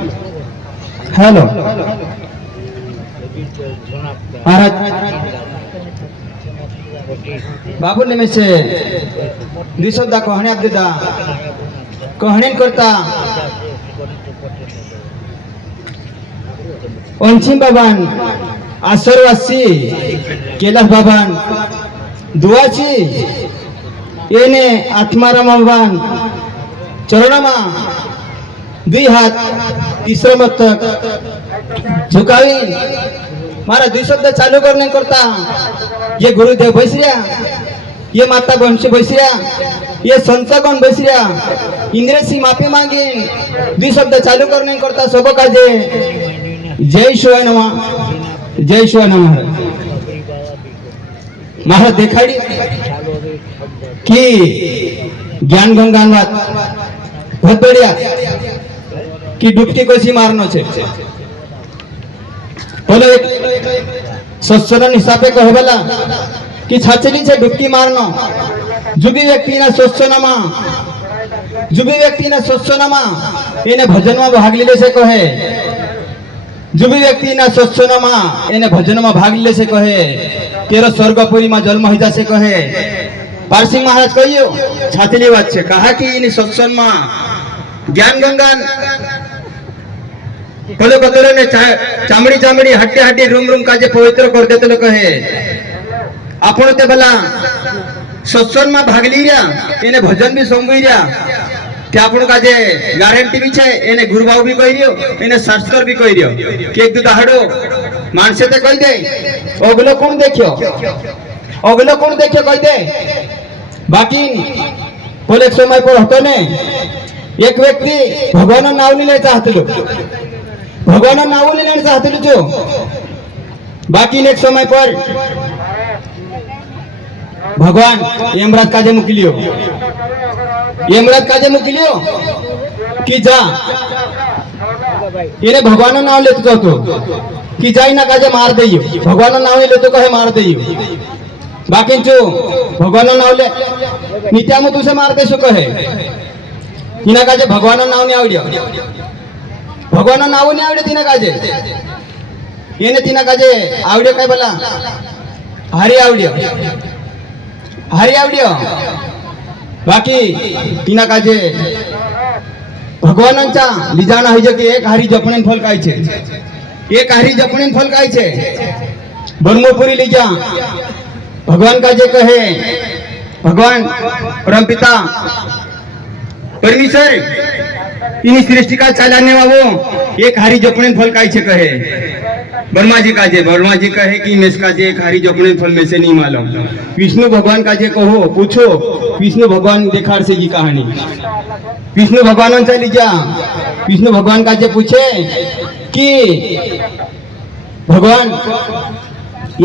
Hello महाराज बाबू ने में से दिसोदा कहणे आप देदा कहणे करता अंशिम बाबान आसरवासी कैलाश बाबान दुआची एने आत्माराम बाबान चरणमा दुई हाथ तीसरा मस्तक झुकावी मारा दुई शब्द चालू करने करता ये गुरुदेव बैसरिया ये माता वंश बैसरिया ये संतगण बैसरिया इंद्रेसी माफी मांगे दुई शब्द चालू करने करता सब काजे जय शिवाय नमः जय शिवाय नमः महाराज देखाड़ी कि ज्ञान गंगानवात बहुत बढ़िया कि डुबकी कशी मारनो छे बोलो एक सत्सरन हिसाबे कहेला कि छाचली छे डुबकी मारनो जुबी व्यक्तिना सत्सनमा एने भजनमा भाग लीले से कहे जुबी व्यक्तिना सत्सनमा एने भजनमा भाग लीले से कहे तेरो स्वर्गपुरी में जन्म हो जासे कहे पारसिंह महाराज कहियो छाचली बात छे कहा कि इन सत्संग में ज्ञान गंगान बोलो बतलो ने चामड़ी चामड़ी हड्डी हड्डी रूम रूम काजे पवित्र कर देते लोग कहे आपण ते भला सत्संग में भाग ली रहा एने भजन भी संभवी रहा क्या आपण काजे गारंटी भी छे एने गुरुबाऊ भी कही रियो एने शास्त्र भी कही रियो कि एक दो दाहड़ो मानसे ते कही दे ओगलो कौन देखियो कही दे बाकी बोले एक समय पर होतो ने एक व्यक्ति भगवान नाव लेने चाहते भगवान नाव लेने चाहते जो बाकी एक समय पर भगवान यमराज काजे मुकिलियो कि जा इन्हें भगवान नाव लेते जातो कि जाई ना काजे मार दइयो भगवान नाव लेतो कहे मार दइयो बाकी जो भगवान नाव ले नित्या में तुसे मार देसो कहे तिना काजे भगवान नाव नहीं आवड्यो भगवान नाव नहीं आवडे तिना काजे येने तिना काजे आवड्यो काय बोला हरी आवड्यो बाकी तिना काजे भगवानांचा लिजाना है जो कि एक हारी जपणेन फल काय छे ब्रह्मपुरी लीजा भगवान काजे कहे भगवान परमपिता परमेश्वर इन्हीं सृष्टि का चलाने वालों एक हारी जपने फल का कहे ब्रह्मा जी कहे कि मेष एक हारी जपने फल में से नहीं मालूम विष्णु भगवान का जे कहो पूछो विष्णु भगवान देखाड़ से जी कहानी विष्णु भगवान चली जा विष्णु भगवान का जे पूछे कि भगवान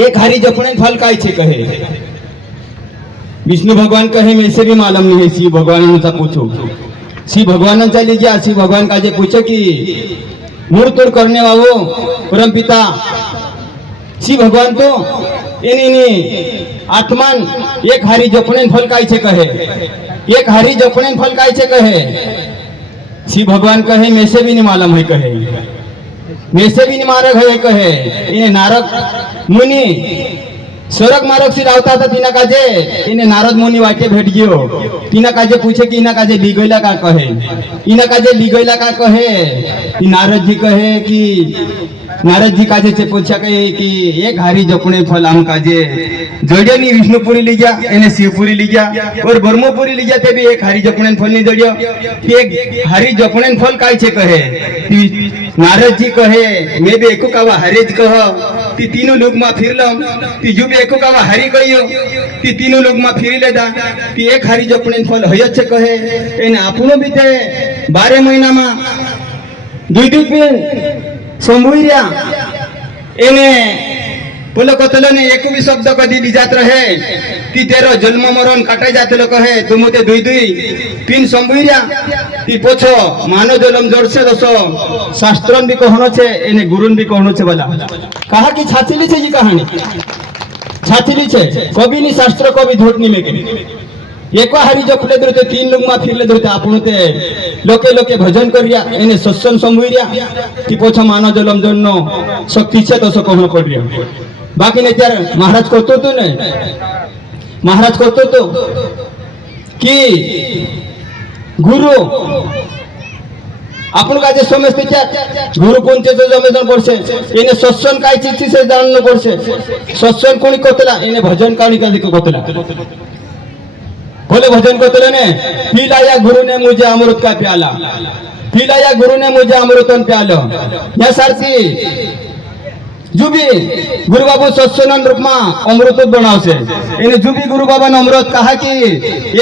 एक हारी जपने फल का कहे विष्णु भगवान कहे मेरे से भी मालूम नहीं है शिव भगवान से पूछो शिव भगवान चली गया शिव भगवान का जे पूछे कि मूर्त तोड़ करने वालों परम पिता शिव भगवान तो इन आत्मान एक हारी जपने फल का कहे शिव भगवान कहे में से भी नहीं मालूम है कहे में से भी नहीं मारक है कहे इन्हें नारद मुनि स्वर्ग मार्ग से आवता था तीना काजे इन्हें नारद मुनि वाटे भेट गयो तीना काजे पूछे कि इना काजे लीगैला का कहे नारद जी कहे कि नारद जी काजे से पूछा कहे कि एक हारी जपने फल आम काजे जोड़ियो नहीं विष्णुपुरी ली गया इन्हें शिवपुरी ली गया और ब्रह्मपुरी ली जाते भी एक हारी जपने फल नहीं जोड़ियो कि एक हारी जपने फल काय छे कहे नारद जी कहे मैं भी एको कावा हरेज कह ती तीनों लोग में फिरलम ती जो भी एको कावा हरी कहियो ती तीनों लोग में फिर लेदा ती एक हारी जपने फल हय छे कहे एने आपनो भी ते 12 महीना में दुई दिन संभुइया एने बोलो कतलो ने एक भी शब्द कदी ली जात रहे ती तेरो जन्म मरण काटे जाते लो कहे तुम ते दुई तीन संभुइया ती पोछो मानो जलम जोरसे दसो शास्त्रन भी कहनो छे एने गुरुन भी कहनो छे बोला कहा कि छाचली छे जी कहानी छाचली छे कभी नहीं शास्त्र को भी झूठ नहीं लेके एक हारी जपले धरते 3 लोग मा फिरले धरते आपण ते लोके लोके भजन करिया एने सत्संग संभुरिया की पोछा मानव जलम जन्नो शक्ती छे तसो कोण करिया बाकी ने त्यार महाराज करतो तो ने महाराज करतो तो की गुरु आपण काजे समजते क्या गुरु कोणते जो जमेदन करছে एने सत्संग काय चित्ती से जाननो करছে सत्संग कोणी करतला एने भजन काणी काजी करतला बोले भजन करतले ने पिलाया गुरु ने मुझे अमृत का प्याला पिलाया गुरु ने मुझे अमृतन प्यालो या सारथी जुबी गुरु बाबू सत्संग रूप में अमृत बनावसे एने जुबी गुरु बाबा ने अमृत कहा कि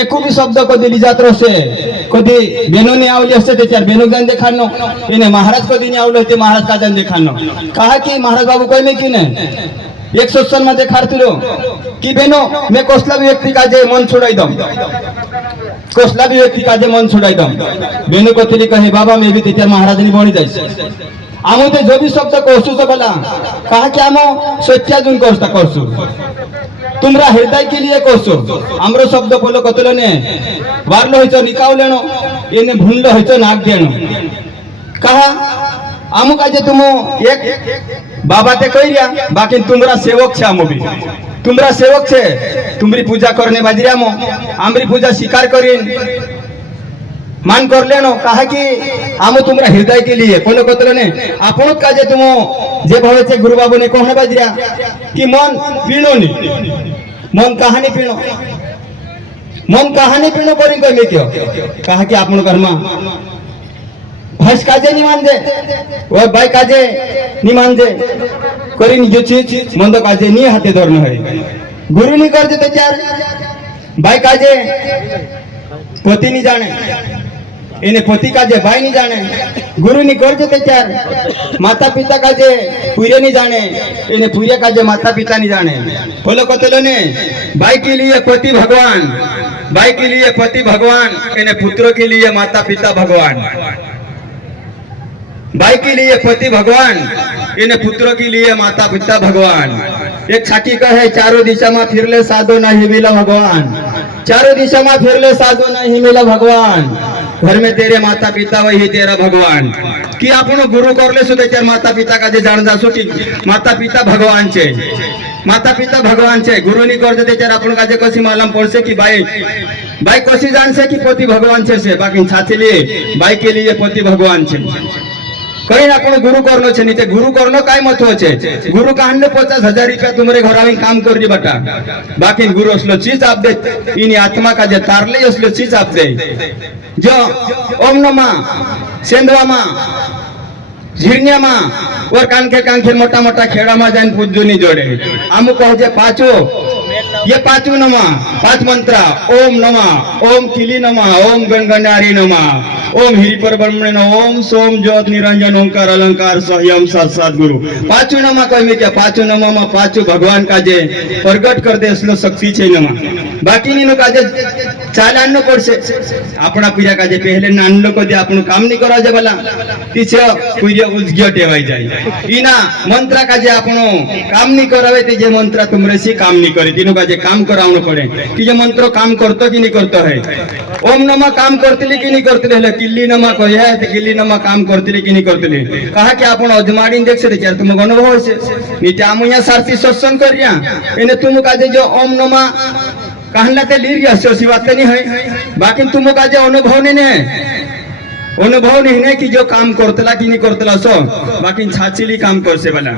एको भी शब्द कधी लिजात रहसे कधी बेनो ने आवली असते त्याच्यार बेनो जान देखानो एने महाराज कधी ने आवले ते महाराज का जान देखानो कहा कि महाराज बाबू कोई नहीं की ने एक सत्संग मध्ये खारतिलो की बेनो मैं कोसला भी व्यक्ति का जे मन छोड़ाई दम कोसला भी व्यक्ति का जे मन छोड़ाई दम बेनो कथली कहे बाबा मैं भी त्याच्यार महाराज नि बनी जाईस आमो ते जो भी शब्द कहसु तो बोला कहा कि आमो सत्याजून कोसता करसु तुमरा हृदय के लिए कहसु हमरो शब्द बोलो कतलो ने वारलो होइतो निकाव लेनो एने भूंडलो होइतो नाक देनो कहा आमो काजे तुमो एक बाबा ते कहिया बाकी तुमरा सेवक छे आमो भी तुमरा सेवक छे तुमरी पूजा करने बाजरी आमो आमरी पूजा स्वीकार करीन मान कर लेनो कहा कि आमो तुमरा हृदय के लिए कोनो कतलो ने आपण काजे तुमो जे भावे छे गुरु बाबू ने कोहने बाजरिया कि मन पीनो नी मन कहानी पीनो मन कहानी पीनो करी कहि क्यों कहा कि आपण घर में भैंस काजे नि मान जे ओ भाई काजे नि मान जे करी नि जो चीज मंद काजे नि हाथे धरनो है गुरु नि कर देते चार भाई काजे पति नि जाने इने पति काजे भाई नहीं जाने गुरु नि कर देते चार माता पिता काजे पूरे नहीं जाने इने पूरे काजे माता पिता नहीं जाने बोलो कतलो ने भाई के लिए पति भगवान भाई के लिए पति भगवान इने पुत्रों के लिए माता पिता भगवान भाई के लिए पति भगवान इने पुत्रों के लिए माता पिता भगवान एक छाकी का है चारों दिशा में फिरले साधो नहीं मिला भगवान चारों दिशा में फिरले साधो नहीं मिला भगवान घर में तेरे माता पिता वही तेरा भगवान कि आपण गुरु करले सुद्धा त्यार माता पिता का जे जाण जासो की माता पिता भगवान छे माता पिता भगवान छे गुरु नी कर देते त्यार आपण काजे कशी मालूम पड़से कि भाई भाई कशी जानसे कि पति भगवान छे बाकी छाछली भाई के लिए पति भगवान छे कहीं आपण गुरु करनो छे नीते गुरु करनो काय महत्व छे गुरु काहने 50,000 रुपया तुमरे घर आवी काम कररी बटा बाकी गुरु असलो चीज आप दे इनी आत्मा का जे तारले असलो चीज आप दे जो ओम नमः सेंधवा मा झिरण्या मा और कांखे मोटा मोटा खेड़ा मा जान पूजो नी जोड़े आमु कहजे पाचो ये पांचों नमा 5 मंत्र ओम नमः ओम किली नमः ओम गणगणारी नमः ओम हिरी पर ब्रह्मणे नमः ओम सोम ज्योत निरंजन ओंकार अलंकार संयम सात गुरु पांचों नमा कह में क्या पांचों नमा में पांचों भगवान का जे प्रगट कर दे असलो शक्ति छे नमा बाकी नी नो का जे चालान नो पड़से अपना पीरा का जे पहले नानलो को दे आपनु काम नी करा जे बला तीछे पूरिया उजग्य टेवाई जाय इना मंत्र का जे आपनो काम नी करावे ते जे मंत्र तुमरे से काम नी करे तीनो का जे काम करावनो पड़े कि जे मंत्र काम करतो कि नहीं करतो है ओम नमः काम करतली कि नहीं करतले किल्ली नमः कहे है ते किल्ली नमः काम करतली कि नहीं करतले कहा कि आपण अजमाडीन देख से यार तुम अनुभव होसे नीते आमुया सारथी सत्संग करिया एने तुम का जे जो ओम नमः कहला ते लीर गया सी बात नहीं है बाकी तुम का जे अनुभव नहीं कि जो काम करतला कि नहीं करतला सो बाकी छाछिली काम करसे वाला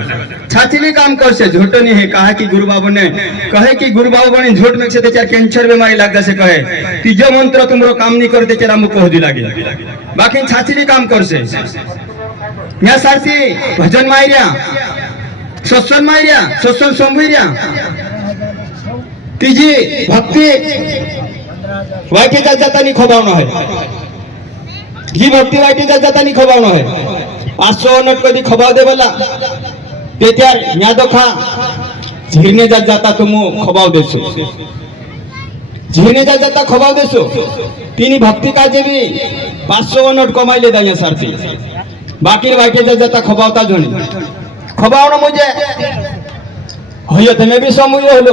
छाछिली काम करसे झूठ नहीं है कहा कि गुरु बाबू ने कहे कि गुरु बाबू ने झूठ में से तेचार कैंसर बीमारी लग से कहे कि जो मंत्र तुमरो काम नहीं करते तेरा मुख कह दी लागे बाकी छाछिली काम करसे या सारथी भजन मारिया सत्संग संभरिया तीजी भक्ति वाक्य जाता नहीं खबावनो है ही भक्ती वाटी जाता नहीं खबावनो है 500 नट कधी खबाव दे बोला ते त्यार न्यादोखा झिरने जाता तुम खबाव देसो झिरने जाता खबाव देसो तीनी भक्ति का जे भी 500 नट कमाईले दाया सारथी बाकी वाटी जाता खबावता जोनी खबावनो मुझे होय તમે બી સમૂહ હોલો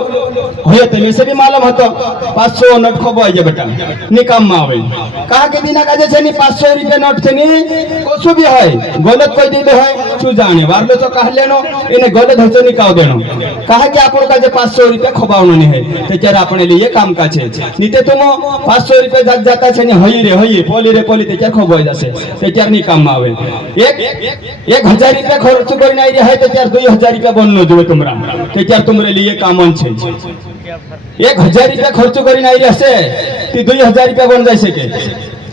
होय તમે से भी मालूम હતો 500 નોટ ખોબો આય બેટા ની કામ માં આવે કહા કે દિના કાજે છે ની 500 રૂપિયા નોટ છે ની કોશું બી હોય ગલત કોઈ દીધો હોય શું જાણે વારલો તો કહલેનો એને ગલત હશે ની કાવ દેનો કહા કે આપણો કાજે 500 રૂપિયા ખોબાવનો ની હે તે ત્યારે આપણે લઈએ કામ કા છે નીતે તુમો 500 રૂપિયા જાત જાતા છે ની હોઈ રે પોલી તે ત્યારે ખોબાઈ જશે તે ત્યારે ની કામ માં આવે 1000 રૂપિયા ખર્ચ કરીને આવી રહ્યા હે તે ત્યારે 2000 રૂપિયા બનનો જોવે तुमरा તે ત્યારે तुमरे लिए कामन છે 1000 રૂપિયા ખર્ચ કરીને આવી હશે તે 2000 રૂપિયા બન જાય છે કે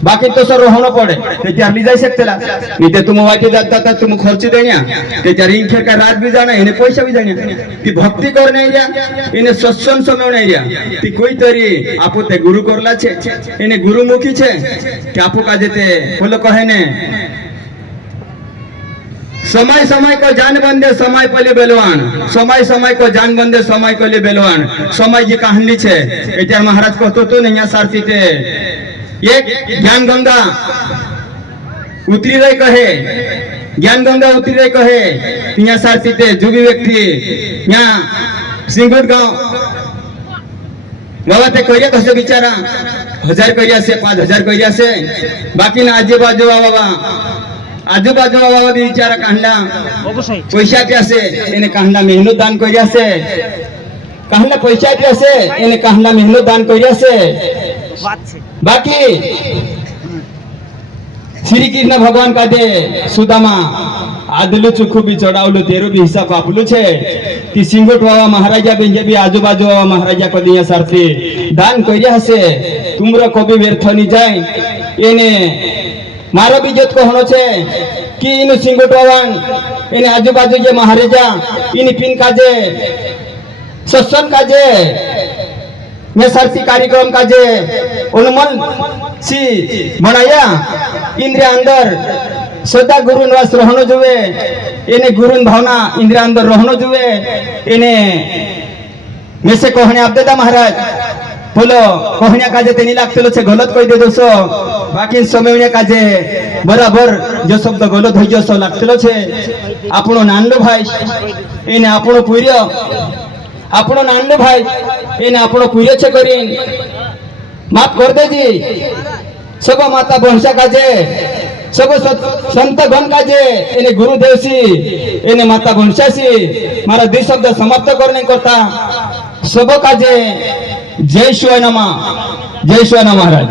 बाकी तो सर रहना पड़े ते त्यार ली जाय सकतेला नहीं ते तुम वाटी जाता तुम खर्च देण्या ते त्यार इंखेर का रात भी जाना इने पैसा भी जाण्या ती भक्ति करने या इने सत्संग समवणे या ती कोई तरी आपो ते गुरु करला छे इने गुरुमुखी छे कि आपो काजे ते बोलो कहे ने समय समय को जान बंदे समय पले बेलवान समय को जान बंदे समय को ले बेलवान समय जी कहानी छे एटार महाराज कहतो तो नैया सारती ते एक ज्ञान गंगा उतरी रही कहे ज्ञान गंगा उतरी रही कहे यहाँ सारती ते जो भी व्यक्ति यहाँ सिंगुट गांव बाबा ते करिया कसो बिचारा 1000 करिया से 5000 करिया से बाकी ना आजूबाजू बाबा बिचारा कांडा पैसा प्यासे एने कांडा मेहनत दान करिया से कांडा पैसा प्यासे एने कांडा मेहनत दान करिया से बाकी श्री कृष्ण भगवान का दे सुदामा आदलू चुखू भी चढ़ावलू तेरू भी हिसाब आपलू छे ती सिंगोट वावा महाराजा बेंजे भी आजूबाजू वावा महाराजा को दिया सारथी दान करिया हसे तुमरा को भी व्यर्थ नहीं जाए एने मारो भी इज्जत को होनो छे कि इनु सिंगोट वावान एने आजूबाजू जे महाराजा इनी पिन काजे सत्संग काजे मैं सारथी कार्यक्रम काजे अनुमन सी बनाया इंद्र अंदर सदा गुरु निवास रहनो जुवे एने गुरु भावना इंद्र अंदर रहनो जुवे एने में से कहने अब्देदा महाराज बोलो कहने काजे तेनी लागतेलो छे गलत कोई दे दोसो बाकी समय काजे बराबर जो शब्द गलत होई जसो लागतेलो छे आपनो नानलो भाई एने आपनो पुर्य आपनो नानलो भाई एने आपनो पुर्य छे करीन माफ कर देजी सब माता भंसा काजे सब संत गण काजे एने गुरुदेवसी एने माता भंसासी मारा दुई शब्द समाप्त करने करता सब काजे जय शिवाय नमः महाराज।